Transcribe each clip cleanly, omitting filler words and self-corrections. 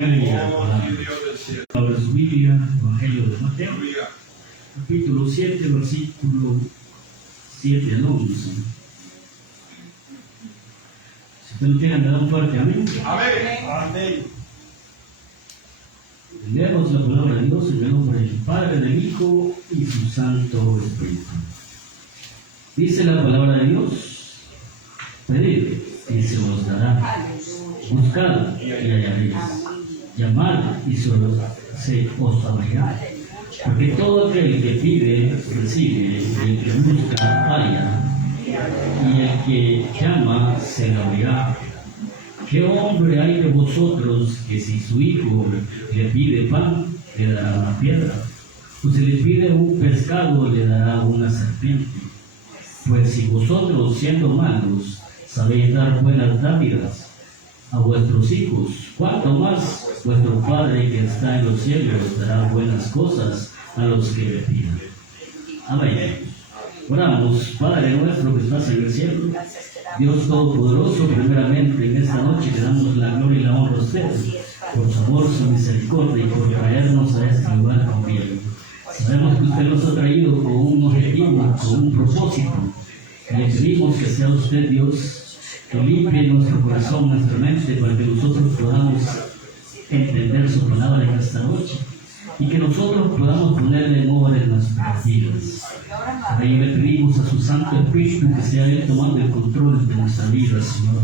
Ahora su Biblia, Evangelio de Mateo, capítulo 7, versículo 7 al 11. Si usted lo tiene, me da un fuerte amén. Amén. Leemos la palabra de Dios en el nombre del Padre, del Hijo y su Santo Espíritu. Dice la palabra de Dios: pedid y se os dará, buscad y hallaréis, llamad y se os abrirá. Porque todo aquel que pide, recibe, y el que busca, halla, y el que llama, se le abrirá. ¿Qué hombre hay de vosotros que si su hijo le pide pan, le dará una piedra? O si le pide un pescado, le dará una serpiente? Pues si vosotros, siendo malos, sabéis dar buenas dádivas a vuestros hijos, cuánto más vuestro Padre que está en los cielos dará buenas cosas a los que le pidan. Amén. Oramos. Padre nuestro que estás en el cielo, Dios Todopoderoso, primeramente en esta noche te damos la gloria y la honra a usted por su amor, su misericordia y por traernos a este lugar con bien. Sabemos que usted nos ha traído con un objetivo, con un propósito. Le pedimos que sea usted, Dios, que limpie nuestro corazón, nuestra mente, para que nosotros podamos entender su palabra en esta noche y que nosotros podamos ponerle en obra en nuestras vidas. Para ello le pedimos a su Santo Espíritu que sea Él tomando el control de nuestra vida, Señor.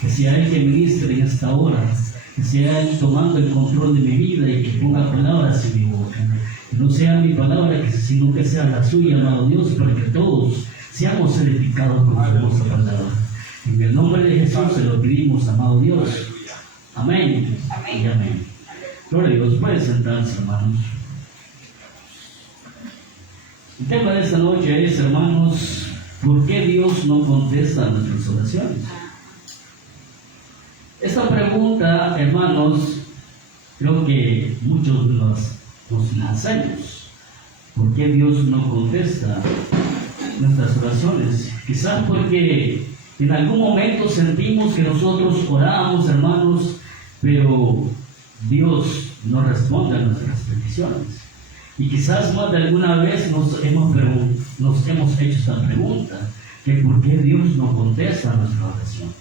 Que sea Él que ministre en esta hora, que sea Él tomando el control de mi vida y que ponga palabras en mi boca. Que no sea mi palabra, sino que sea la suya, amado Dios, para que todos seamos edificados con su hermosa palabra. En el nombre de Jesús se lo pedimos, amado Dios. Amén. Y amén. Gloria a Dios. Pueden sentarse, hermanos. El tema de esta noche es, hermanos, ¿por qué Dios no contesta a nuestras oraciones? Esta pregunta, hermanos, creo que muchos nos la hacemos. ¿Por qué Dios no contesta nuestras oraciones? Quizás porque en algún momento sentimos que nosotros oramos, hermanos, pero Dios no responde a nuestras peticiones. Y quizás más de alguna vez nos hemos hecho esta pregunta, que ¿por qué Dios no contesta a nuestras oraciones?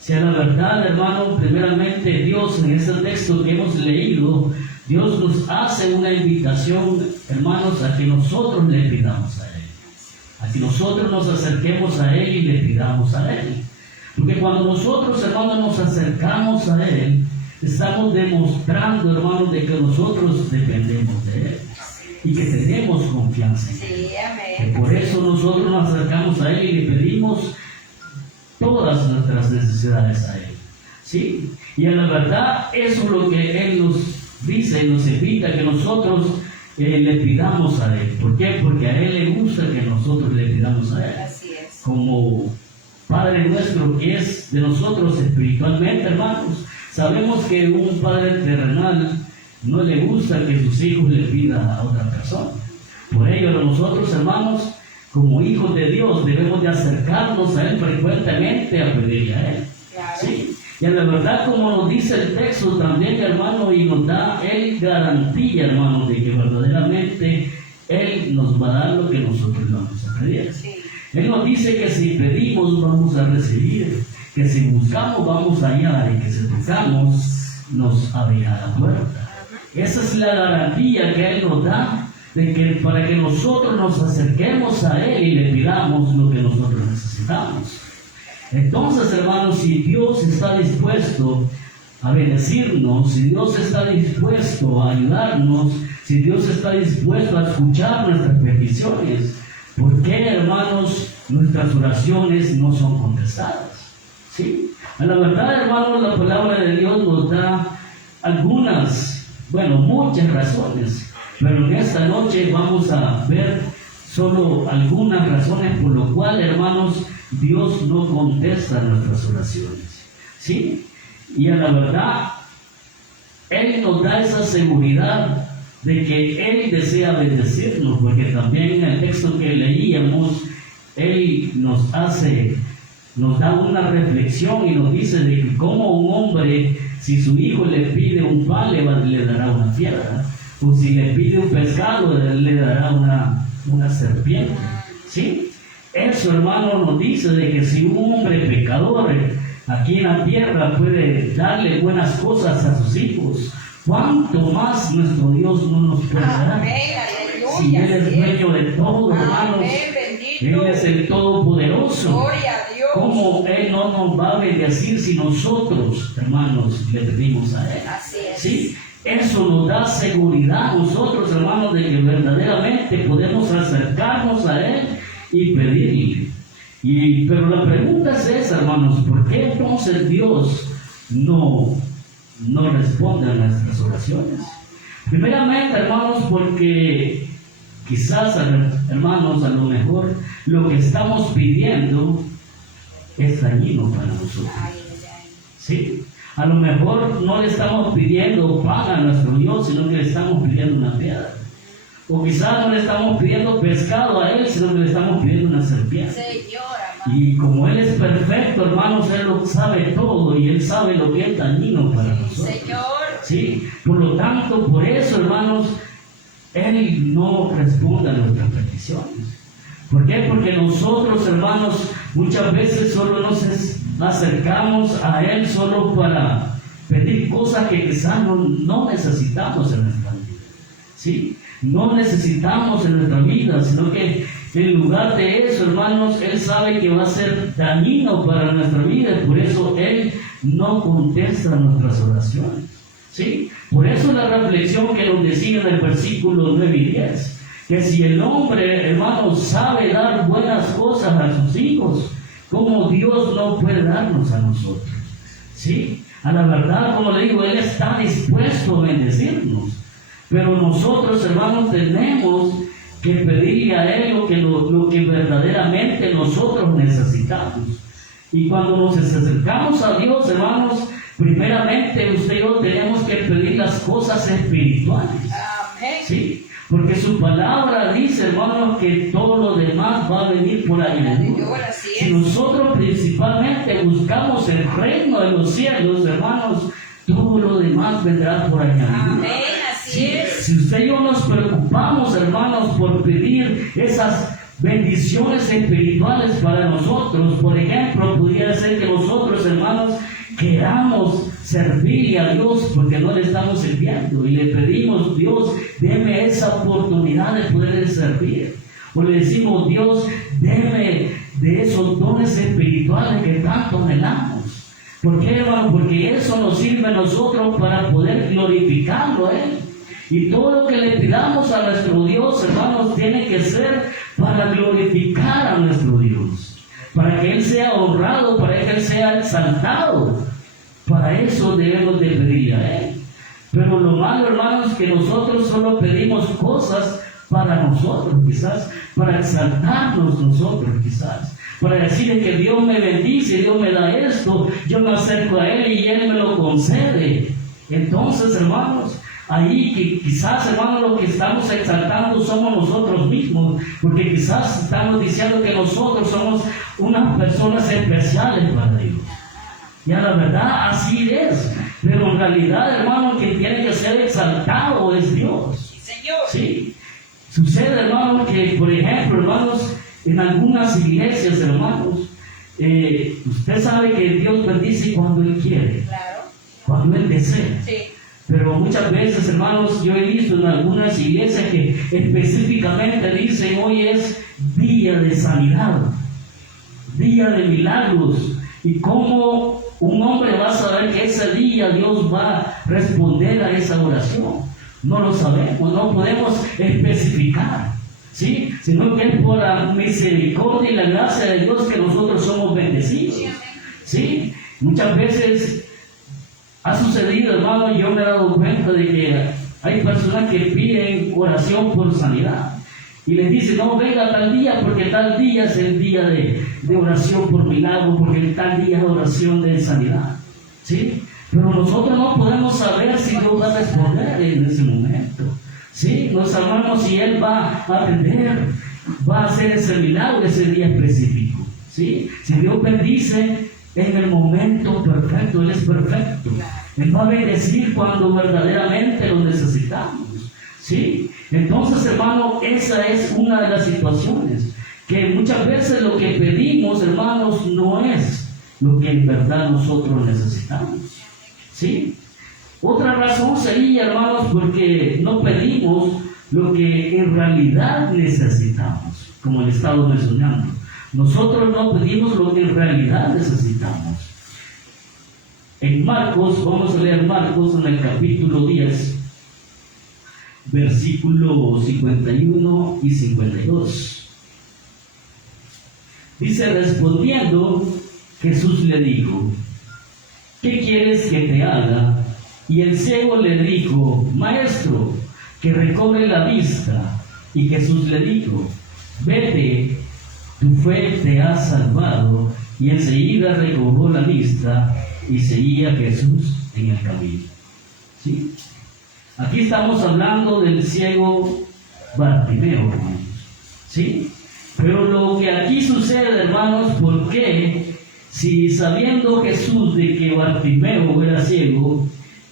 Si a la verdad, hermano, primeramente Dios en este texto que hemos leído, Dios nos hace una invitación, hermanos, a que nosotros le pidamos a Él. A que nosotros nos acerquemos a Él y le pidamos a Él. Porque cuando nosotros, hermanos, nos acercamos a Él, estamos demostrando, hermanos, de que nosotros dependemos de Él y que tenemos confianza en Él. Que por eso nosotros nos acercamos a Él y le pedimos todas nuestras necesidades a Él. ¿Sí? Y a la verdad, eso es lo que Él nos dice y nos invita, que nosotros le pidamos a Él. ¿Por qué? Porque a Él le gusta que nosotros le pidamos a Él. Así es. Como Padre nuestro que es de nosotros espiritualmente, hermanos, sabemos que un Padre terrenal no le gusta que sus hijos le pidan a otra persona. Por ello, nosotros, hermanos, como hijos de Dios, debemos de acercarnos a Él frecuentemente a pedirle a Él. Claro. ¿Sí? Y a la verdad, como nos dice el texto también, hermano, y nos da Él garantía, hermano, de que verdaderamente Él nos va a dar lo que nosotros vamos a pedir. Sí. Él nos dice que si pedimos vamos a recibir, que si buscamos vamos a hallar y que si tocamos nos abrirá la puerta. Esa es la garantía que Él nos da de que para que nosotros nos acerquemos a Él y le pidamos lo que nosotros necesitamos. Entonces, hermanos, si Dios está dispuesto a bendecirnos, si Dios está dispuesto a ayudarnos, si Dios está dispuesto a escuchar nuestras peticiones, ¿por qué, hermanos, nuestras oraciones no son contestadas? ¿Sí? A la verdad, hermanos, la palabra de Dios nos da muchas razones, pero en esta noche vamos a ver solo algunas razones por lo cual, hermanos, Dios no contesta nuestras oraciones. ¿Sí? Y a la verdad, Él nos da esa seguridad de que Él desea bendecirnos, porque también en el texto que leíamos, Él nos da una reflexión y nos dice de que como un hombre, si su hijo le pide un pan le dará una piedra, o si le pide un pescado le dará una serpiente. ¿Sí? Eso, hermano, nos dice de que si un hombre pecador aquí en la tierra puede darle buenas cosas a sus hijos, ¿cuánto más nuestro Dios no nos puede dar? Si Él es dueño de todo, hermanos, Él es el Todopoderoso. ¿Cómo Él no nos va a bendecir si nosotros, hermanos, le pedimos a Él? ¿Sí? Eso nos da seguridad a nosotros, hermanos, de que verdaderamente podemos acercarnos a Él y pedirle. Pero la pregunta es esa, hermanos, ¿por qué entonces Dios no responde a nuestras oraciones? Primeramente, hermanos, porque quizás, hermanos, a lo mejor lo que estamos pidiendo es dañino para nosotros. ¿Sí? A lo mejor no le estamos pidiendo pan a nuestro Dios, sino que le estamos pidiendo una piedra. O quizás no le estamos pidiendo pescado a Él, sino que le estamos pidiendo una serpiente. Y como Él es perfecto, hermanos, Él lo sabe todo y Él sabe lo que es dañino para nosotros. ¿Sí? Por lo tanto, por eso, hermanos, Él no responde a nuestras peticiones. ¿Por qué? Porque nosotros, hermanos, muchas veces solo nos acercamos a Él solo para pedir cosas que quizás no necesitamos en nuestra vida. ¿Sí? No necesitamos en nuestra vida, sino que en lugar de eso, hermanos, Él sabe que va a ser dañino para nuestra vida, y por eso Él no contesta nuestras oraciones. ¿Sí? Por eso la reflexión que nos decía en el versículo 9 y 10, que si el hombre, hermanos, sabe dar buenas cosas a sus hijos, ¿cómo Dios no puede darnos a nosotros? ¿Sí? A la verdad, como le digo, Él está dispuesto a bendecirnos. Pero nosotros, hermanos, tenemos que pedirle a Él lo que verdaderamente nosotros necesitamos. Y cuando nos acercamos a Dios, hermanos, primeramente usted y yo tenemos que pedir las cosas espirituales. ¿Sí? Porque su palabra dice, hermanos, que todo lo demás va a venir por añadidura. Si nosotros principalmente buscamos el reino de los cielos, hermanos, todo lo demás vendrá por añadidura. Si usted y yo nos preocupamos, hermanos, por pedir esas bendiciones espirituales para nosotros, por ejemplo, pudiera ser que nosotros, hermanos, queramos servirle a Dios porque no le estamos sirviendo y le pedimos, Dios, deme esa oportunidad de poder servir. O le decimos, Dios, deme de esos dones espirituales que tanto anhelamos. ¿Por qué, hermano? Porque eso nos sirve a nosotros para poder glorificarlo a Él. Y todo lo que le pidamos a nuestro Dios, hermanos, tiene que ser para glorificar a nuestro Dios, para que Él sea honrado, para que Él sea exaltado. Para eso debemos de pedirle a Él. Pero lo malo, hermanos, es que nosotros solo pedimos cosas para nosotros, quizás, para exaltarnos nosotros, quizás, para decirle que Dios me bendice, Dios me da esto, yo me acerco a Él y Él me lo concede. Entonces, hermanos, ahí que quizás, hermanos, lo que estamos exaltando somos nosotros mismos, porque quizás estamos diciendo que nosotros somos unas personas especiales para Dios. Y a la verdad así es, pero en realidad, hermanos, quien tiene que ser exaltado es Dios. Sí. Sucede, hermanos, que por ejemplo, hermanos, en algunas iglesias, hermanos, usted sabe que Dios bendice cuando Él quiere, cuando Él desea. Sí. Pero muchas veces, hermanos, yo he visto en algunas iglesias que específicamente dicen, hoy es día de sanidad, día de milagros. ¿Y cómo un hombre va a saber que ese día Dios va a responder a esa oración? No lo sabemos, no podemos especificar, ¿sí? Sino que es por la misericordia y la gracia de Dios que nosotros somos bendecidos, ¿sí? Muchas veces ha sucedido, hermano, yo me he dado cuenta de que hay personas que piden oración por sanidad y les dicen, no, venga tal día porque tal día es el día de oración por milagro, porque tal día es oración de sanidad, ¿sí? Pero nosotros no podemos saber si Dios va a responder en ese momento, ¿sí? No sabemos si Él va a atender, va a hacer ese milagro ese día específico, ¿sí? Si Dios bendice en el momento perfecto. Él es perfecto. Él va a bendecir cuando verdaderamente lo necesitamos. ¿Sí? Entonces, hermano, esa es una de las situaciones, que muchas veces lo que pedimos, hermanos, no es lo que en verdad nosotros necesitamos. ¿Sí? Otra razón sería, hermanos, porque no pedimos lo que en realidad necesitamos, como le estaba mencionando. Nosotros no pedimos lo que en realidad necesitamos. En Marcos, vamos a leer Marcos en el capítulo 10, versículos 51 y 52. Dice: respondiendo, Jesús le dijo: ¿qué quieres que te haga? Y el ciego le dijo: Maestro, que recobre la vista. Y Jesús le dijo: vete, tu fe te ha salvado. Y enseguida recobró la vista y seguía a Jesús en el camino. ¿Sí? Aquí estamos hablando del ciego Bartimeo, hermanos. ¿Sí? Pero lo que aquí sucede, hermanos, ¿por qué? Si sabiendo Jesús de que Bartimeo era ciego,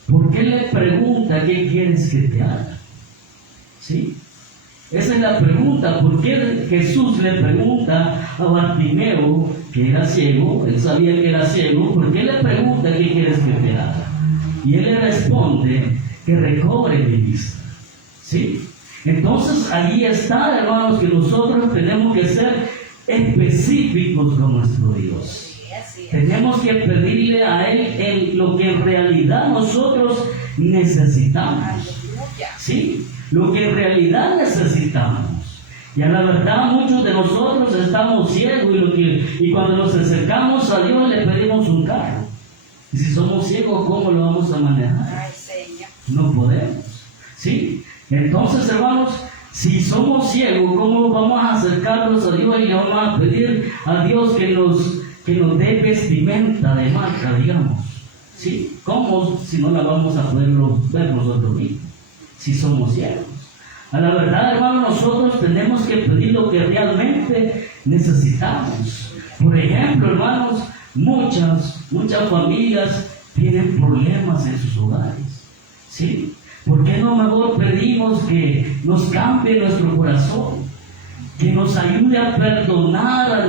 ¿por qué le pregunta qué quieres que te haga? ¿Sí? Esa es la pregunta. ¿Por qué Jesús le pregunta a Bartimeo, que era ciego? Él sabía que era ciego. ¿Por qué le pregunta qué quieres que te haga? Y él le responde: que recobre mi vista. ¿Sí? Entonces ahí está, hermanos, que nosotros tenemos que ser específicos con nuestro Dios. Tenemos que pedirle a Él en lo que en realidad nosotros necesitamos. ¿Sí? Lo que en realidad necesitamos. Y a la verdad muchos de nosotros estamos ciegos y cuando nos acercamos a Dios le pedimos un carro. Y si somos ciegos, ¿cómo lo vamos a manejar? No podemos. ¿Sí? Entonces, hermanos, si somos ciegos, ¿cómo vamos a acercarnos a Dios y le vamos a pedir a Dios que nos dé vestimenta de marca, digamos? ¿Sí? ¿Cómo si no la vamos a poder ver nosotros mismos? Si somos ciegos. A la verdad, hermanos, nosotros tenemos que pedir lo que realmente necesitamos. Por ejemplo, hermanos, muchas familias tienen problemas en sus hogares. ¿Sí? ¿Por qué no mejor pedimos que nos cambie nuestro corazón? Que nos ayude a perdonar a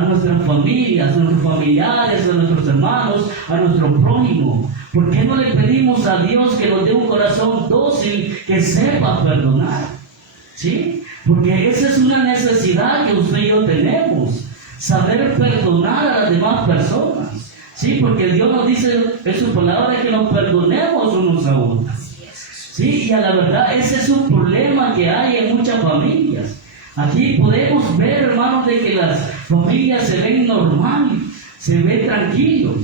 nuestras familias, a nuestros familiares, a nuestros hermanos, a nuestro prójimo. ¿Por qué no le pedimos a Dios que nos dé un corazón dócil, que sepa perdonar? ¿Sí? Porque esa es una necesidad que usted y yo tenemos, saber perdonar a las demás personas. Sí, porque Dios nos dice en su palabra que nos perdonemos unos a otros. Sí, y a la verdad ese es un problema que hay en muchas familias. Aquí podemos ver, hermanos, de que las familias se ven normal, se ven tranquilos,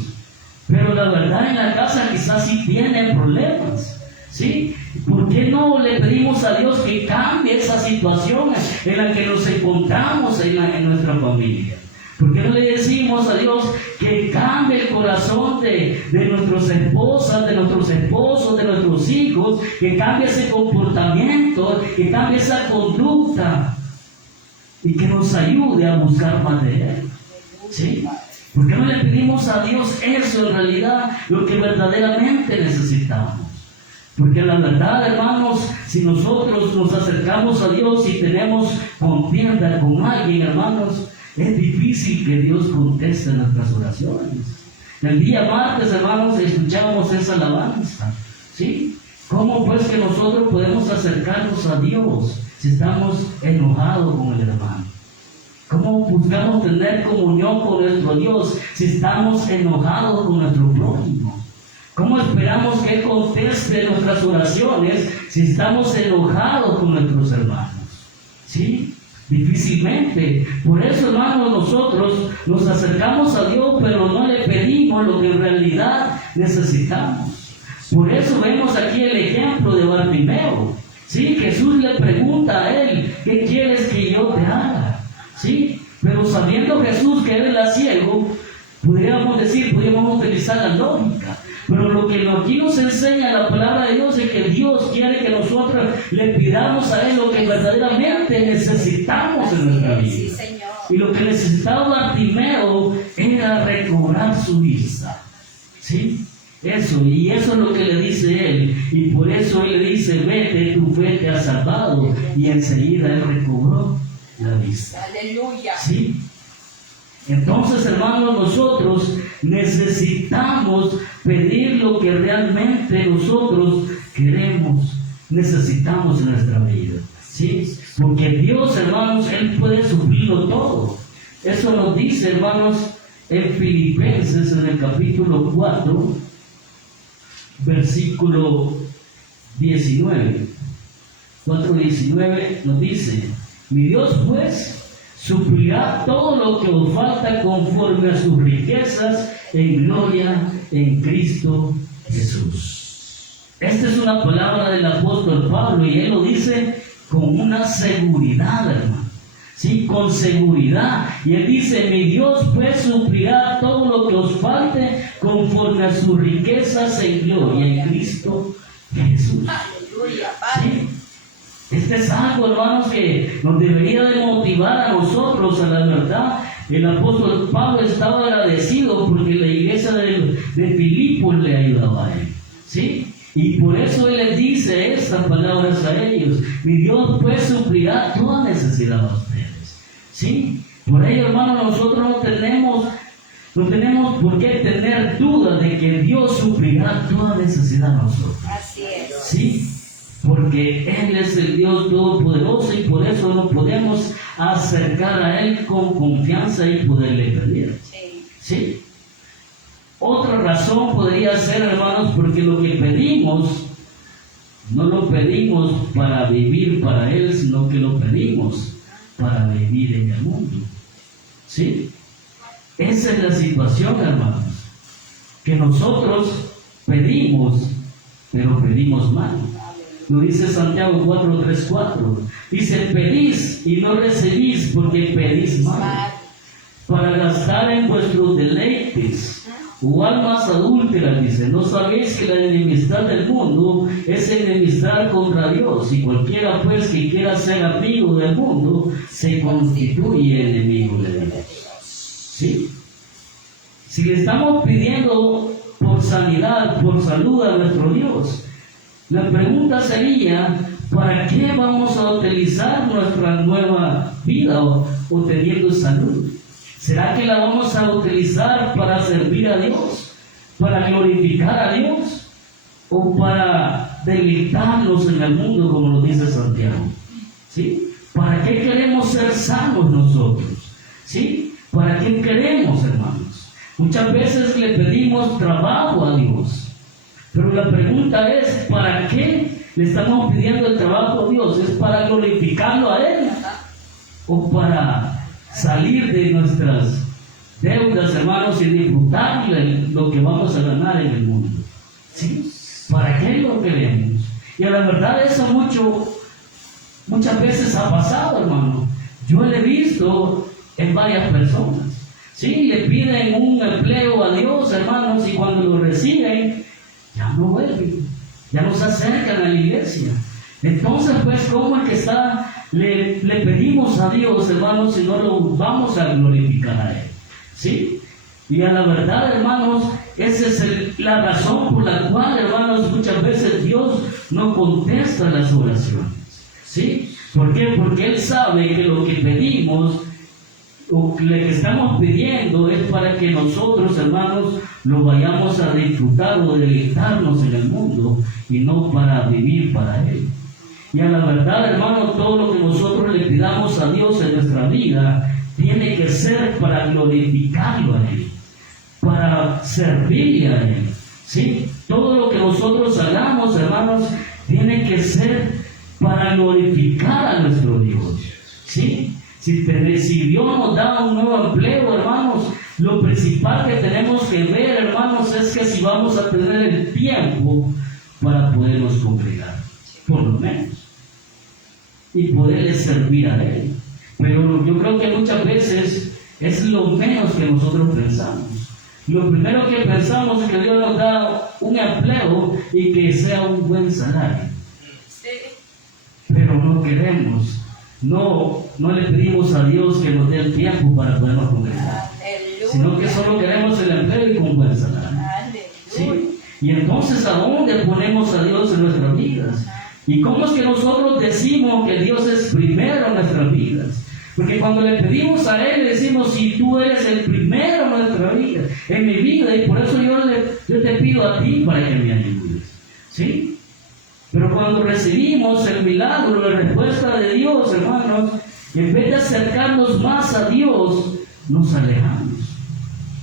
pero la verdad en la casa quizás sí tienen problemas. ¿Sí? ¿Por qué no le pedimos a Dios que cambie esas situaciones en las que nos encontramos en nuestra familia? ¿Por qué no le decimos a Dios que cambie el corazón de nuestras esposas, de nuestros esposos, de nuestros hijos, que cambie ese comportamiento, que cambie esa conducta y que nos ayude a buscar más de Él? ¿Sí? ¿Por qué no le pedimos a Dios eso en realidad, lo que verdaderamente necesitamos? Porque la verdad, hermanos, si nosotros nos acercamos a Dios y tenemos contienda con alguien, hermanos, es difícil que Dios conteste nuestras oraciones. El día martes, hermanos, escuchamos esa alabanza. ¿Sí? ¿Cómo pues que nosotros podemos acercarnos a Dios si estamos enojados con el hermano? ¿Cómo buscamos tener comunión con nuestro Dios si estamos enojados con nuestro prójimo? ¿Cómo esperamos que Él conteste nuestras oraciones si estamos enojados con nuestros hermanos? ¿Sí? Difícilmente. Por eso, hermanos, nosotros nos acercamos a Dios, pero no le pedimos lo que en realidad necesitamos. Por eso vemos aquí el ejemplo de Bartimeo. ¿Sí? Jesús le pregunta a él: ¿qué quieres que yo te haga? ¿Sí? Pero sabiendo Jesús que él era ciego, podríamos utilizar la lógica. Pero lo que aquí nos enseña la palabra de Dios es que Dios quiere que nosotros le pidamos a Él lo que verdaderamente necesitamos en nuestra vida. Y lo que necesitaba Bartimeo era recobrar su vista. ¿Sí? Eso, y eso es lo que le dice él. Y por eso él le dice, vete, tu fe te ha salvado. Y enseguida él recobró la vista. Aleluya. ¿Sí? Entonces, hermanos, nosotros necesitamos pedir lo que realmente nosotros queremos, necesitamos en nuestra vida. ¿Sí? Porque Dios, hermanos, Él puede suplirlo todo. Eso nos dice, hermanos, en Filipenses, en el capítulo 4, versículo 19. 4:19 nos dice, mi Dios pues suplirá todo lo que os falta conforme a sus riquezas en gloria en Cristo Jesús. Esta es una palabra del apóstol Pablo y él lo dice con una seguridad, hermano. Sí, con seguridad. Y él dice, mi Dios pues suplirá todo lo que os falte conforme a sus riquezas en gloria en Cristo Jesús. Aleluya, Padre. ¿Sí? Este es algo, hermanos, que nos debería de motivar a nosotros a la verdad. El apóstol Pablo estaba agradecido porque la iglesia de Filipos le ayudaba a él. ¿Sí? Y por eso él les dice estas palabras a ellos. Mi Dios pues suplirá toda necesidad a ustedes. ¿Sí? Por ello, hermanos, nosotros no tenemos por qué tener duda de que Dios suplirá toda necesidad a nosotros. Así es. ¿Sí? Porque Él es el Dios Todopoderoso y por eso nos podemos acercar a Él con confianza y poderle pedir. Sí. ¿Sí? Otra razón podría ser, hermanos, porque lo que pedimos, no lo pedimos para vivir para Él, sino que lo pedimos para vivir en el mundo. ¿Sí? Esa es la situación, hermanos, que nosotros pedimos, pero pedimos mal. Lo dice Santiago 4:3-4. Dice, pedís y no recibís porque pedís mal, para gastar en vuestros deleites. O almas adúlteras, dice, ¿no sabéis que la enemistad del mundo es enemistad contra Dios? Y cualquiera pues que quiera ser amigo del mundo, se constituye enemigo de Dios. ¿Sí? Si le estamos pidiendo por sanidad, por salud a nuestro Dios, la pregunta sería, ¿para qué vamos a utilizar nuestra nueva vida o teniendo salud? ¿Será que la vamos a utilizar para servir a Dios? ¿Para glorificar a Dios? ¿O para deleitarnos en el mundo, como lo dice Santiago? ¿Sí? ¿Para qué queremos ser sanos nosotros? ¿Sí? ¿Para qué queremos, hermanos? Muchas veces le pedimos trabajo a Dios. Pero la pregunta es, ¿para qué le estamos pidiendo el trabajo a Dios? ¿Es para glorificarlo a Él? ¿O para salir de nuestras deudas, hermanos, y disfrutar lo que vamos a ganar en el mundo? ¿Sí? ¿Para qué lo queremos? Y a la verdad eso muchas veces ha pasado, hermano. Yo lo he visto en varias personas. ¿Sí? Le piden un empleo a Dios, hermanos, y cuando lo reciben, ya no vuelven, ya no se acercan a la iglesia. Entonces, pues, ¿cómo es que le pedimos a Dios, hermanos, si no lo vamos a glorificar a Él? ¿Sí? Y a la verdad, hermanos, esa es la razón por la cual, hermanos, muchas veces Dios no contesta las oraciones. ¿Sí? ¿Por qué? Porque Él sabe que lo que pedimos o lo que estamos pidiendo es para que nosotros, hermanos, lo vayamos a disfrutar o deleitarnos en el mundo y no para vivir para Él. Y a la verdad, hermano, todo lo que nosotros le pidamos a Dios en nuestra vida tiene que ser para glorificarlo a Él, para servirle a Él. ¿Sí? Todo lo que nosotros hagamos, hermanos, tiene que ser para glorificar a nuestro Dios. ¿Sí? Si Dios nos da un nuevo empleo, hermanos, lo principal que tenemos que ver, hermanos, es que si vamos a tener el tiempo para podernos congregar, por lo menos, y poderle servir a Él. Pero yo creo que muchas veces es lo menos que nosotros pensamos. Lo primero que pensamos es que Dios nos da un empleo y que sea un buen salario. Pero no queremos no le pedimos a Dios que nos dé el tiempo para podernos congregar, sino que solo queremos el empleo y con buen salario. ¿Sí? Y entonces, ¿a dónde ponemos a Dios en nuestras vidas? ¿Y cómo es que nosotros decimos que Dios es primero en nuestras vidas? Porque cuando le pedimos a Él, le decimos, si tú eres el primero en nuestra vida, en mi vida, y por eso yo te pido a ti para que me ayudes. ¿Sí? Pero cuando recibimos el milagro, la respuesta de Dios, hermanos, en vez de acercarnos más a Dios, nos alejamos.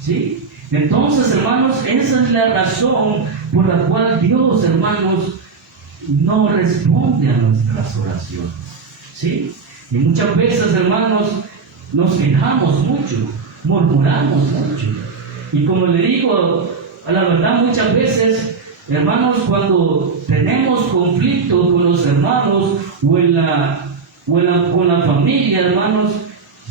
¿Sí? Entonces, hermanos, esa es la razón por la cual Dios, hermanos, no responde a nuestras oraciones. ¿Sí? Y muchas veces, hermanos, nos quejamos mucho, murmuramos mucho. Y como le digo, a la verdad, muchas veces, hermanos, cuando tenemos conflicto con los hermanos con la familia, hermanos,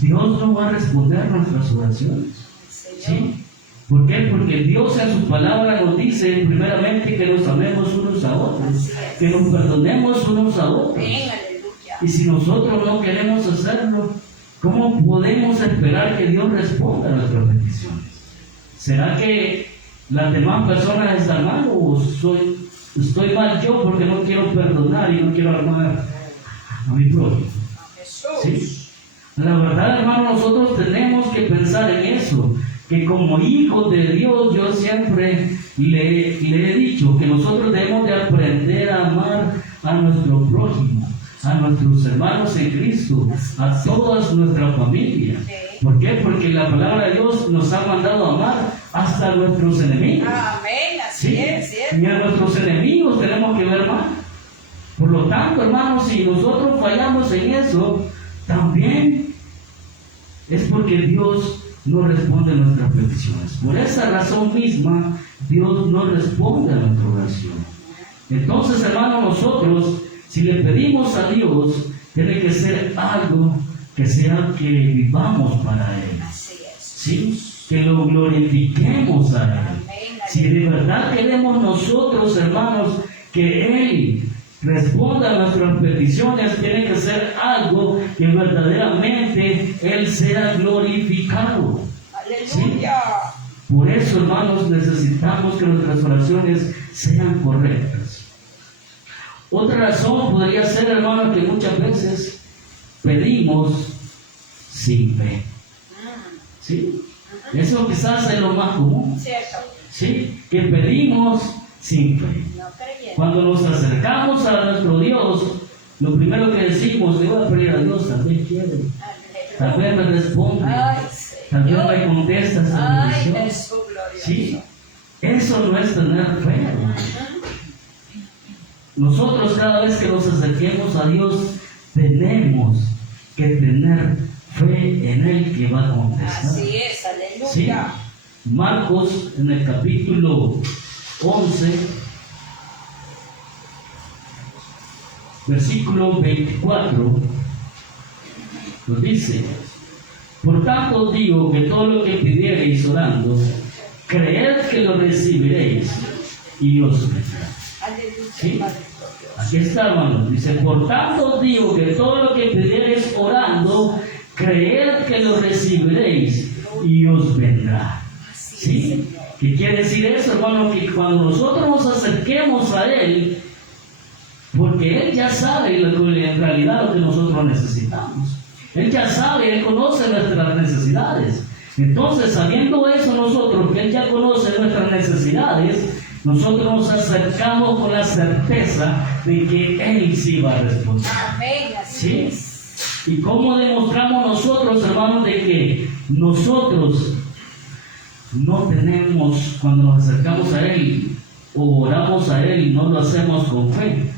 Dios no va a responder nuestras oraciones. ¿Sí? ¿Por qué? Porque Dios en su palabra nos dice primeramente que nos amemos unos a otros, que nos perdonemos unos a otros. Y si nosotros no queremos hacerlo, ¿cómo podemos esperar que Dios responda a nuestras peticiones? ¿Será que las demás personas están mal o estoy mal yo porque no quiero perdonar y no quiero amar a mi prójimo? ¿Sí? La verdad, hermano, nosotros tenemos que pensar en eso, que como hijos de Dios, yo siempre le he dicho que nosotros debemos de aprender a amar a nuestro prójimo, a nuestros hermanos en Cristo, a toda nuestra familia. ¿Por qué? Porque la palabra de Dios nos ha mandado a amar hasta a nuestros enemigos. Amén, así ¿Sí? es, ¿cierto? Y a nuestros enemigos tenemos que ver mal. Por lo tanto, hermanos, si nosotros fallamos en eso, también es porque Dios no responde a nuestras peticiones. Por esa razón misma, Dios no responde a nuestra oración. Entonces, hermanos, nosotros, si le pedimos a Dios, tiene que ser algo que sea que vivamos para Él. ¿Sí? Que lo glorifiquemos a Él. Si de verdad queremos nosotros, hermanos, que Él responda a nuestras peticiones, tiene que ser algo que verdaderamente Él sea glorificado. Aleluya. ¿Sí? Por eso, hermanos, necesitamos que nuestras oraciones sean correctas. Otra razón podría ser, hermanos, que muchas veces pedimos sin fe. ¿Sí? Eso quizás es lo más común. Cierto. ¿Sí? Que pedimos sin fe. No creyendo. Cuando nos acercamos a nuestro Dios, lo primero que decimos, le voy a pedir a Dios, tal vez quiere, tal vez me responde, Ay, tal vez Señor. me contesta esta Ay, petición. Jesús glorioso. Sí, eso no es tener fe, hermano. Nosotros cada vez que nos acerquemos a Dios, tenemos que tener fe en Él que va a contestar. Así es, ¿Sí? aleluya. Marcos, en el capítulo 11, versículo 24, nos dice: por tanto os digo que todo lo que pidiereis orando, creed que lo recibiréis y os vendrá. Aleluya. ¿Sí? Padre glorioso. Aquí está, hermanos. Dice: por tanto os digo que todo lo que pidiereis orando, creed que lo recibiréis y os vendrá. ¿Sí? ¿Qué quiere decir eso, hermano? Que cuando nosotros nos acerquemos a Él, porque Él ya sabe en realidad lo que nosotros necesitamos. Él ya sabe, Él conoce nuestras necesidades. Entonces, sabiendo eso nosotros, que Él ya conoce nuestras necesidades, nosotros nos acercamos con la certeza de que Él sí va a responder. Amén, así ¿Sí? es. ¿Y cómo demostramos nosotros, hermanos, de que nosotros no tenemos, cuando nos acercamos a Él o oramos a Él, no lo hacemos con fe?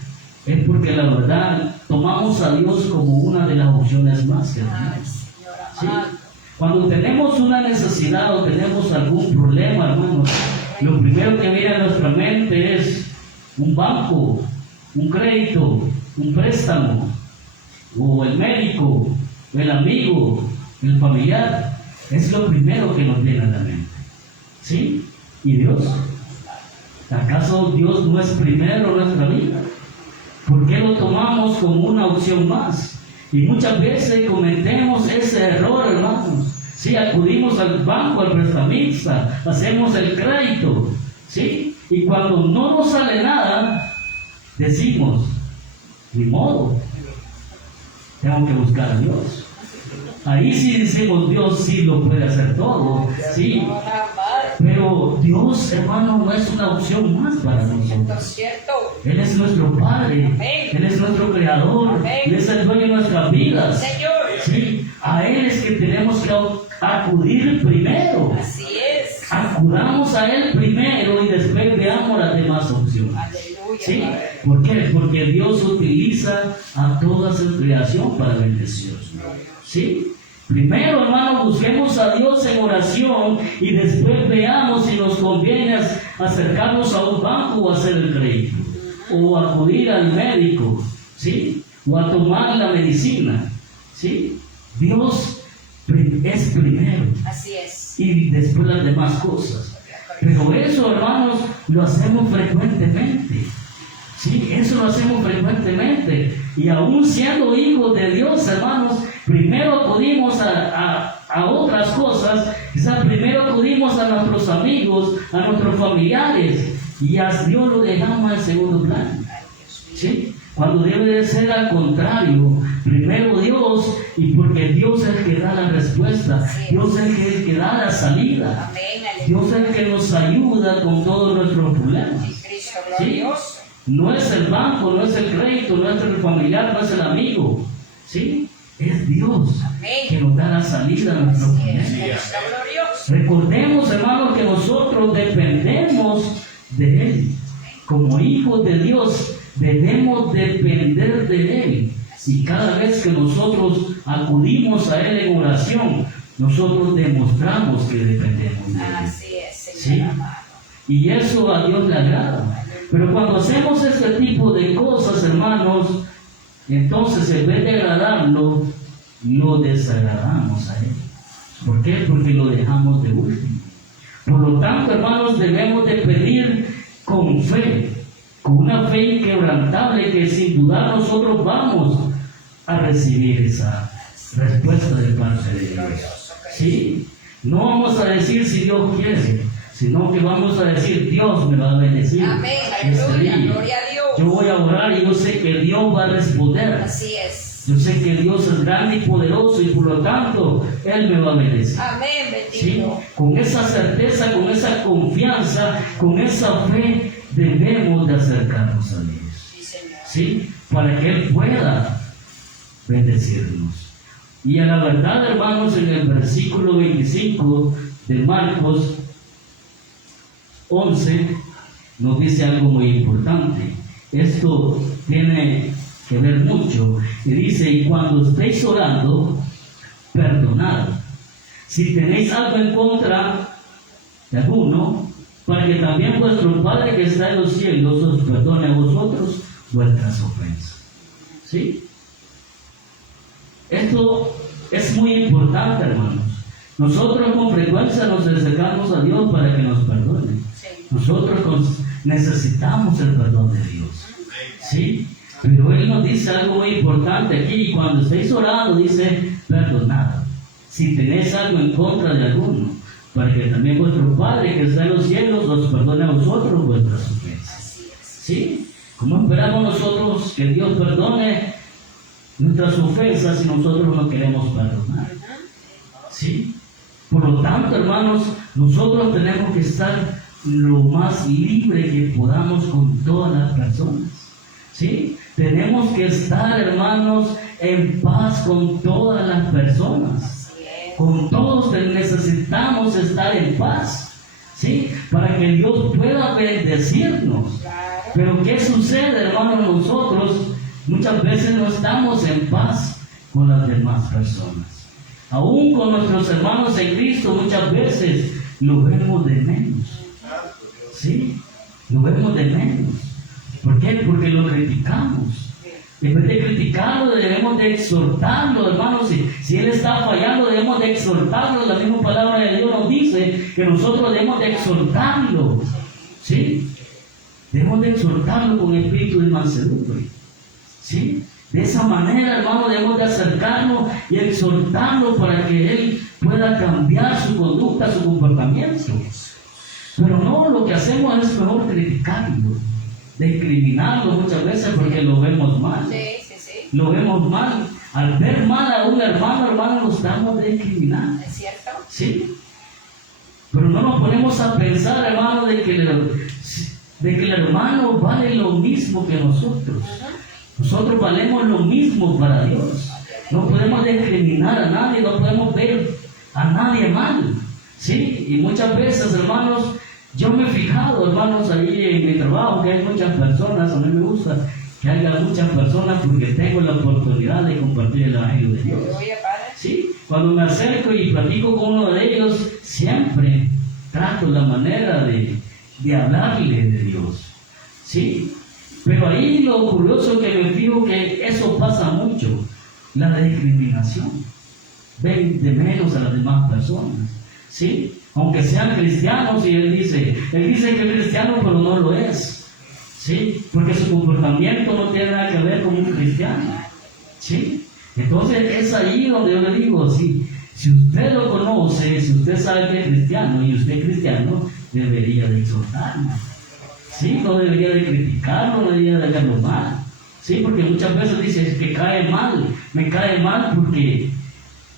Es porque la verdad tomamos a Dios como una de las opciones más Ay, grandes. Señor ¿Sí? amado. Cuando tenemos una necesidad o tenemos algún problema, hermanos, lo primero que viene a nuestra mente es un banco, un crédito, un préstamo, o el médico, el amigo, el familiar. Es lo primero que nos viene a la mente. ¿Sí? ¿Y Dios? ¿Acaso Dios no es primero en nuestra vida? ¿Por qué lo tomamos como una opción más? Y muchas veces cometemos ese error, hermanos. Sí, acudimos al banco, al prestamista, hacemos el crédito, ¿sí? Y cuando no nos sale nada, decimos, ni modo, tengo que buscar a Dios. Ahí sí decimos, Dios sí lo puede hacer todo, ¿sí? Pero Dios, hermano, no es una opción más para nosotros. Él es nuestro Padre, Él es nuestro Creador, Él es el dueño de nuestras vidas. ¿Sí? A Él es que tenemos que acudir primero. Así es. Acudamos a Él primero y después veamos las demás opciones. ¿Sí? ¿Por qué? Porque Dios utiliza a toda su creación para bendecir. ¿Sí? Primero, hermano, busquemos a Dios en oración y después veamos si nos conviene acercarnos a un banco o hacer el crédito, o acudir al médico, ¿sí? O a tomar la medicina, ¿sí? Dios es primero. Así es. Y después las demás cosas. Pero eso, hermanos, lo hacemos frecuentemente. Sí, eso lo hacemos frecuentemente. Y aún siendo hijos de Dios, hermanos, primero acudimos a otras cosas. Quizás primero acudimos a nuestros amigos, a nuestros familiares. Y a Dios lo dejamos en segundo plano. ¿Sí? Cuando debe de ser al contrario. Primero Dios, y porque Dios es el que da la respuesta. Dios es el que da la salida. Dios es el que nos ayuda con todos nuestros problemas. ¿Sí? No es el banco, no es el crédito, no es el familiar, no es el amigo. ¿Sí? Es Dios que nos da la salida a nuestros problemas. Recordemos, hermanos, que nosotros dependemos de Él. Como hijos de Dios, debemos depender de Él. Y cada vez que nosotros acudimos a Él en oración, nosotros demostramos que dependemos de Él. Así es, Señor amado. Y eso a Dios le agrada. Pero cuando hacemos este tipo de cosas, hermanos, entonces en vez de agradarlo, lo desagradamos a Él. ¿Por qué? Porque lo dejamos de último. Por lo tanto, hermanos, debemos de pedir con fe, con una fe inquebrantable, que sin dudar nosotros vamos a recibir esa respuesta de parte de Dios. ¿Sí? No vamos a decir si Dios quiere, sino que vamos a decir, Dios me va a bendecir. Amén, aleluya, gloria a Dios. Yo voy a orar y yo sé que Dios va a responder. Así es. Yo sé que Dios es grande y poderoso y por lo tanto Él me va a bendecir. Amén, bendito. ¿Sí? Con esa certeza, con esa confianza, con esa fe, debemos de acercarnos a Dios. Sí, Señor. ¿Sí? Para que Él pueda bendecirnos. Y a la verdad, hermanos, en el versículo 25 de Marcos 11 nos dice algo muy importante. Esto tiene que ver mucho. Y dice, y cuando estéis orando, perdonad. Si tenéis algo en contra de alguno, para que también vuestro Padre que está en los cielos os perdone a vosotros vuestras ofensas. ¿Sí? Esto es muy importante, hermanos. Nosotros con frecuencia nos acercamos a Dios para que nos perdone. Nosotros necesitamos el perdón de Dios. ¿Sí? Pero Él nos dice algo muy importante aquí. Y cuando estéis orando, dice, perdonad. Si tenéis algo en contra de alguno, para que también vuestro Padre que está en los cielos os perdone a vosotros vuestras ofensas. ¿Sí? ¿Cómo esperamos nosotros que Dios perdone nuestras ofensas si nosotros no queremos perdonar? ¿Sí? Por lo tanto, hermanos, nosotros tenemos que estar lo más libre que podamos con todas las personas. ¿Sí? Tenemos que estar, hermanos, en paz con todas las personas. Con todos necesitamos estar en paz. ¿Sí? Para que Dios pueda bendecirnos. Pero ¿qué sucede, hermanos? Nosotros muchas veces no estamos en paz con las demás personas. Aún con nuestros hermanos en Cristo muchas veces lo vemos de menos. ¿Sí? Lo vemos de menos. ¿Por qué? Porque lo criticamos. En vez de criticarlo, debemos de exhortarlo, hermanos. Si él está fallando, debemos de exhortarlo. La misma palabra de Dios nos dice que nosotros debemos de exhortarlo. ¿Sí? Debemos de exhortarlo con espíritu de mansedumbre. ¿Sí? De esa manera, hermano, debemos de acercarnos y exhortarlo para que él pueda cambiar su conducta, su comportamiento. Pero no, lo que hacemos es mejor criticarlo, discriminarlo muchas veces porque lo vemos mal. Sí. Lo vemos mal. Al ver mal a un hermano, lo estamos discriminando. ¿Es cierto? Sí. Pero no nos ponemos a pensar, hermano, de que el hermano vale lo mismo que nosotros. Nosotros valemos lo mismo para Dios. No podemos discriminar a nadie, no podemos ver a nadie mal. Sí, y muchas veces, hermanos, yo me he fijado, hermanos, ahí en mi trabajo, que hay muchas personas, a mí me gusta que haya muchas personas porque tengo la oportunidad de compartir el Evangelio de Dios. Sí, cuando me acerco y platico con uno de ellos, siempre trato la manera de hablarle de Dios. Sí, pero ahí lo curioso que me fijo que eso pasa mucho, la discriminación. Ven de menos a las demás personas. Sí, aunque sean cristianos, y él dice que es cristiano, pero no lo es. Sí, porque su comportamiento no tiene nada que ver con un cristiano. Sí, entonces es ahí donde yo le digo, sí, si usted lo conoce, si usted sabe que es cristiano y usted es cristiano, debería de exhortarlo. Sí, no debería de criticarlo, no debería de hacerlo mal. Sí, porque muchas veces dice que cae mal, me cae mal porque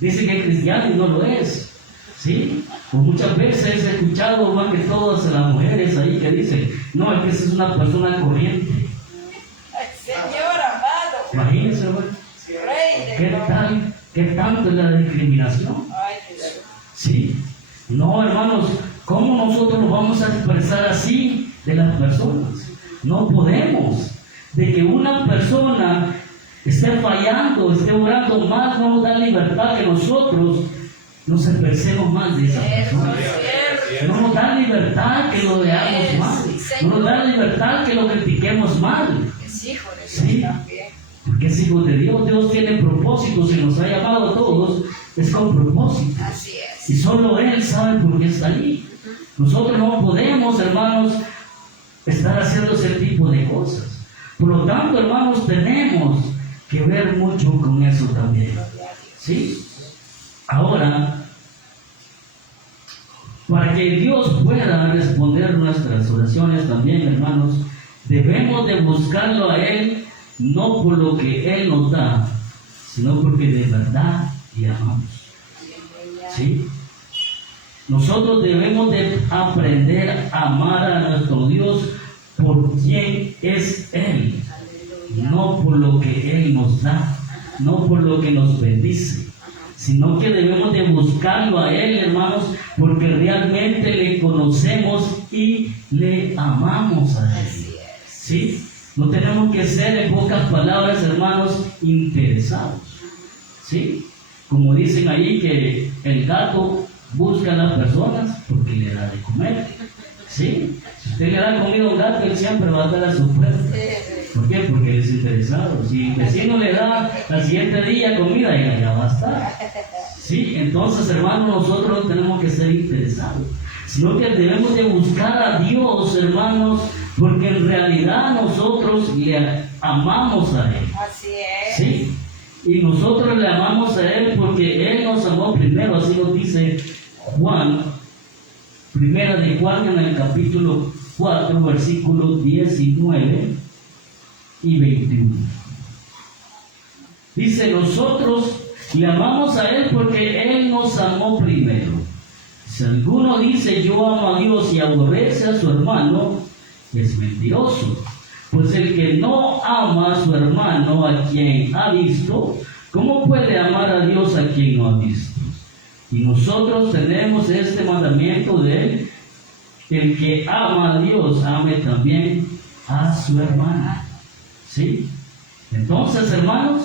dice que es cristiano y no lo es. Sí, pues muchas veces he escuchado más que todas las mujeres ahí que dicen, no, es que esa es una persona corriente. Señor amado. Imagínense, hermano. ¿Qué tanto es la discriminación? Sí, no, hermanos, ¿cómo nosotros nos vamos a expresar así de las personas? No podemos. De que una persona esté fallando, esté orando más, no nos da libertad que nosotros nos expresemos más de esa persona. No nos da libertad que lo veamos mal. No nos da libertad que lo critiquemos mal. Sí, porque es hijo de Dios. Dios tiene propósitos y nos ha llamado a todos. Es con propósito. Y solo Él sabe por qué está ahí. Nosotros no podemos, hermanos, estar haciendo ese tipo de cosas. Por lo tanto, hermanos, tenemos que ver mucho con eso también. ¿Sí? Ahora, para que Dios pueda responder nuestras oraciones también, hermanos, debemos de buscarlo a Él, no por lo que Él nos da, sino porque de verdad le amamos. ¿Sí? Nosotros debemos de aprender a amar a nuestro Dios por quien es Él, no por lo que Él nos da, no por lo que nos bendice, sino que debemos de buscarlo a Él, hermanos, porque realmente le conocemos y le amamos a Él. ¿Sí? No tenemos que ser, en pocas palabras, hermanos, interesados. ¿Sí? Como dicen ahí que el gato busca a las personas porque le da de comer. ¿Sí? Si usted le da comida a un gato, él siempre va a estar a su puerta. ¿Por qué? Porque él es interesado. Si el vecino le da al siguiente día comida, y allá va a estar. ¿Sí? Entonces, hermanos, nosotros no tenemos que ser interesados, sino que debemos de buscar a Dios, hermanos, porque en realidad nosotros le amamos a Él. Así es. ¿Sí? Y nosotros le amamos a Él porque Él nos amó primero, así lo dice Juan, primera de Juan en el capítulo 4, versículos 19 y 21. Dice, nosotros le amamos a Él porque Él nos amó primero. Si alguno dice yo amo a Dios y aborrece a su hermano, es mentiroso. Pues el que no ama a su hermano a quien ha visto, ¿cómo puede amar a Dios a quien no ha visto? Y nosotros tenemos este mandamiento de Él: el que ama a Dios, ame también a su hermano. ¿Sí? Entonces, hermanos,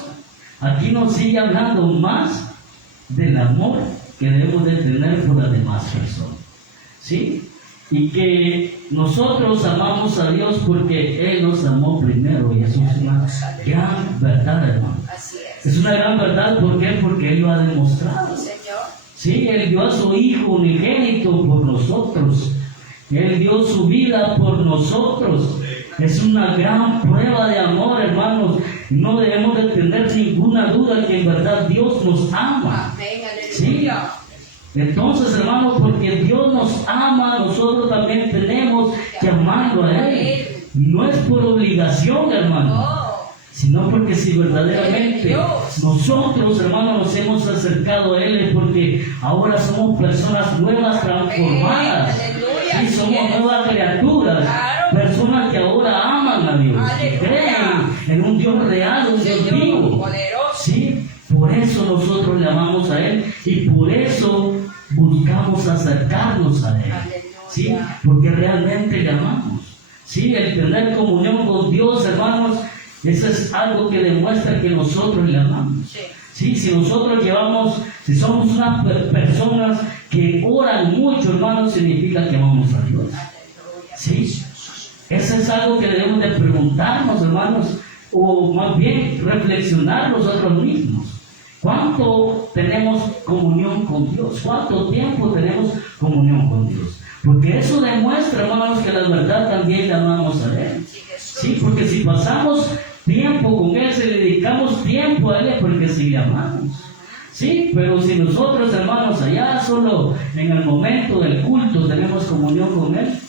aquí nos sigue hablando más del amor que debemos de tener por las demás personas. ¿Sí? Y que nosotros amamos a Dios porque Él nos amó primero, y eso es una gran verdad, hermano. Es una gran verdad, ¿por qué? Porque Él lo ha demostrado. Sí, Él dio a su Hijo unigénito por nosotros. Él dio su vida por nosotros. Es una gran prueba de amor, hermanos, no debemos de tener ninguna duda que en verdad Dios nos ama. Amén, ¿Sí? aleluya. Entonces, hermanos, porque Dios nos ama, nosotros también tenemos que amarlo a Él. No es por obligación, hermano, No. sino porque si verdaderamente nosotros, hermanos, nos hemos acercado a Él es porque ahora somos personas nuevas, transformadas. Aleluya. Sí, somos nuevas criaturas, Claro. personas que ahora aman a Dios, que Aleluya. creen en un Dios real, un Dios Señor, vivo. poderoso. Sí, por eso nosotros le amamos a Él y por eso buscamos acercarnos a Él. Aleluya. Sí, porque realmente le amamos. Sí, el tener comunión con Dios, hermanos, eso es algo que demuestra que nosotros le amamos. Sí. Sí, si nosotros si somos unas personas que oran mucho, hermanos, significa que amamos a Dios. Aleluya. Sí, eso es algo que debemos de preguntarnos, hermanos, o más bien reflexionar nosotros mismos. ¿Cuánto tenemos comunión con Dios? ¿Cuánto tiempo tenemos comunión con Dios? Porque eso demuestra, hermanos, que la verdad también le amamos a Él. Sí, Jesús. Sí, porque si pasamos tiempo con Él, si le dedicamos tiempo a Él, es porque sí le amamos. Sí, pero si nosotros, hermanos, allá solo en el momento del culto tenemos comunión con Él,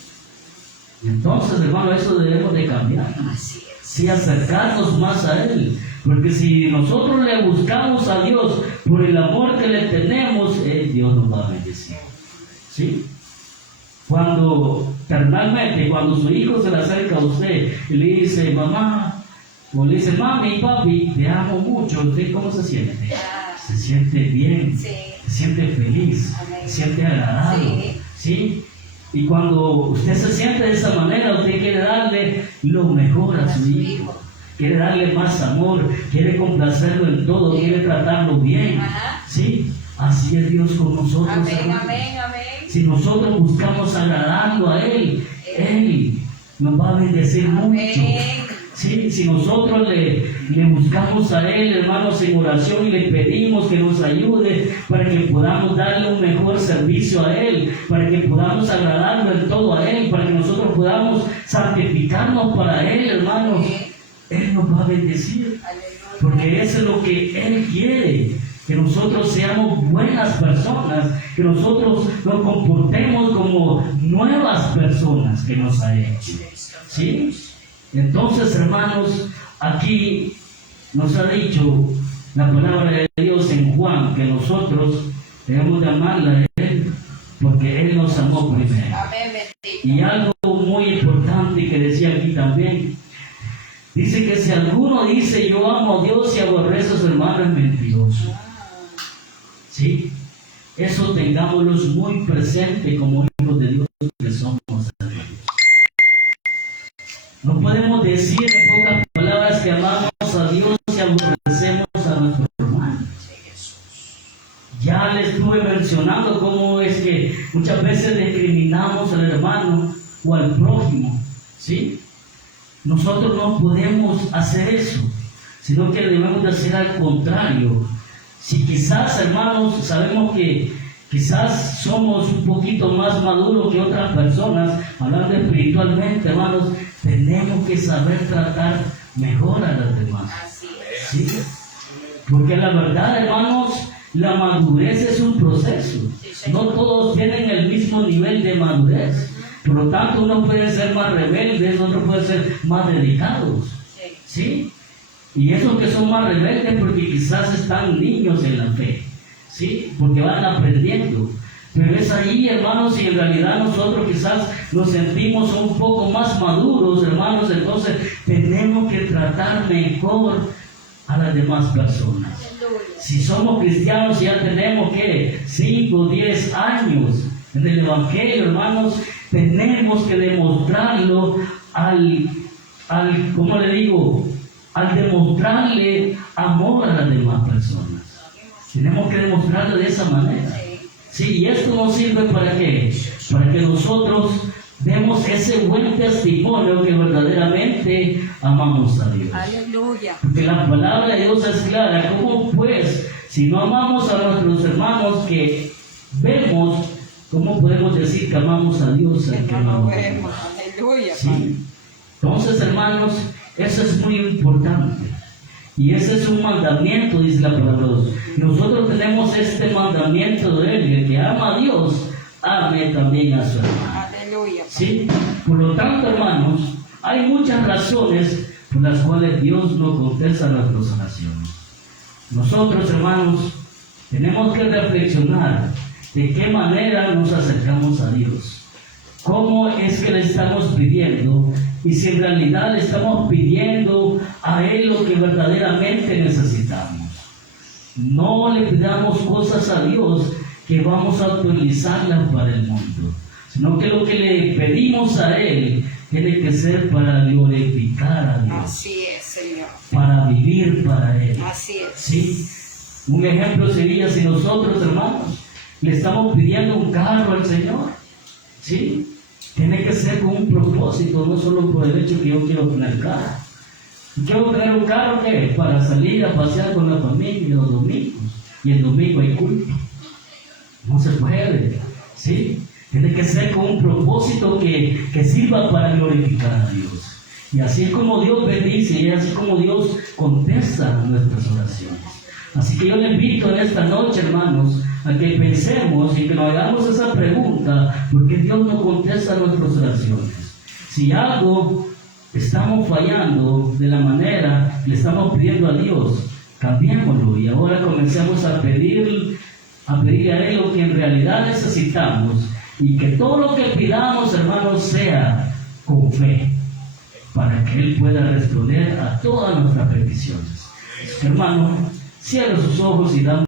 entonces, hermano, eso debemos de cambiar. Así es. Sí, acercarnos más a Él. Porque si nosotros le buscamos a Dios por el amor que le tenemos, Dios nos va a bendecir. ¿Sí? Cuando su hijo se le acerca a usted y le dice, mamá, o le dice, mami, papi, te amo mucho, ¿usted cómo se siente? Ah, Se siente bien, sí. se siente feliz, Amén. se siente agradable. Sí. ¿Sí? Y cuando usted se siente de esa manera, usted quiere darle lo mejor a su hijo. Quiere darle más amor, quiere complacerlo en todo, quiere tratarlo bien. Ajá. ¿Sí? Así es Dios con nosotros. Amén, hermanos. amén, amén. Si nosotros buscamos agradarlo a Él, Él nos va a bendecir mucho. Amén. Sí, si nosotros le buscamos a Él, hermanos, en oración y le pedimos que nos ayude para que podamos darle un mejor servicio a Él, para que podamos agradarlo en todo a Él, para que nosotros podamos santificarnos para Él, hermanos, Él nos va a bendecir. Aleluya. Porque eso es lo que Él quiere, que nosotros seamos buenas personas, que nosotros nos comportemos como nuevas personas que nos ha hecho. ¿Sí? Entonces, hermanos, aquí nos ha dicho la palabra de Dios en Juan, que nosotros debemos de amarle a Él, porque Él nos amó primero. Amén, bendito. Y algo muy importante que decía aquí también, dice que si alguno dice yo amo a Dios y aborrece a su hermano, es mentiroso. ¿Sí? Eso tengámoslo muy presente como hijos de Dios que somos a Dios. No podemos decir en pocas palabras que amamos a Dios y aborrecemos a nuestro hermano. Ya les estuve mencionando cómo es que muchas veces discriminamos al hermano o al prójimo. ¿Sí? Nosotros no podemos hacer eso, sino que debemos de hacer al contrario. Si quizás, hermanos, sabemos que quizás somos un poquito más maduros que otras personas, hablando espiritualmente, hermanos, tenemos que saber tratar mejor a los demás. Así es. ¿Sí? Porque la verdad, hermanos, la madurez es un proceso. No todos tienen el mismo nivel de madurez. Por lo tanto, uno puede ser más rebeldes, otro puede ser más dedicados. ¿Sí? Y esos que son más rebeldes porque quizás están niños en la fe. ¿Sí? Porque van aprendiendo. Pero es ahí, hermanos, y en realidad nosotros quizás nos sentimos un poco más maduros, hermanos, entonces tenemos que tratar mejor a las demás personas. Si somos cristianos y ya tenemos que 5 o 10 años en el Evangelio, hermanos, tenemos que demostrarlo ¿cómo le digo? Al demostrarle amor a las demás personas. Tenemos que demostrarlo de esa manera. Sí, y esto nos sirve ¿para qué? Para que nosotros demos ese buen testimonio que verdaderamente amamos a Dios. Aleluya. Porque la palabra de Dios es clara. ¿Cómo pues, si no amamos a nuestros hermanos que vemos, cómo podemos decir que amamos a Dios al que no vemos? Aleluya. Sí. Entonces, hermanos, eso es muy importante. Y ese es un mandamiento, dice la palabra de Dios. Nosotros tenemos este mandamiento de Él, el que ama a Dios, ame también a su hermano. Aleluya. ¿Sí? Por lo tanto, hermanos, hay muchas razones por las cuales Dios no contesta nuestras oraciones. Nosotros, hermanos, tenemos que reflexionar de qué manera nos acercamos a Dios. ¿Cómo es que le estamos pidiendo? Y si en realidad le estamos pidiendo a Él lo que verdaderamente necesitamos. No le pidamos cosas a Dios que vamos a utilizarlas para el mundo, sino que lo que le pedimos a Él tiene que ser para glorificar a Dios. Así es, Señor. Para vivir para Él. Así es. ¿Sí? Un ejemplo sería si nosotros, hermanos, le estamos pidiendo un carro al Señor. ¿Sí? Tiene que ser con un propósito, no solo por el hecho que yo quiero tener carro. Quiero tener un carro que para salir a pasear con la familia los domingos. Y el domingo hay culto. No se puede. ¿Sí? Tiene que ser con un propósito que sirva para glorificar a Dios. Y así es como Dios bendice, y así como Dios contesta nuestras oraciones. Así que yo le invito en esta noche, hermanos, a que pensemos y que nos hagamos esa pregunta: ¿por qué Dios no contesta nuestras oraciones? Si algo estamos fallando de la manera que le estamos pidiendo a Dios, cambiémoslo y ahora comencemos a pedirle a Él lo que en realidad necesitamos, y que todo lo que pidamos, hermanos, sea con fe, para que Él pueda responder a todas nuestras peticiones. Hermano, cierra sus ojos y damos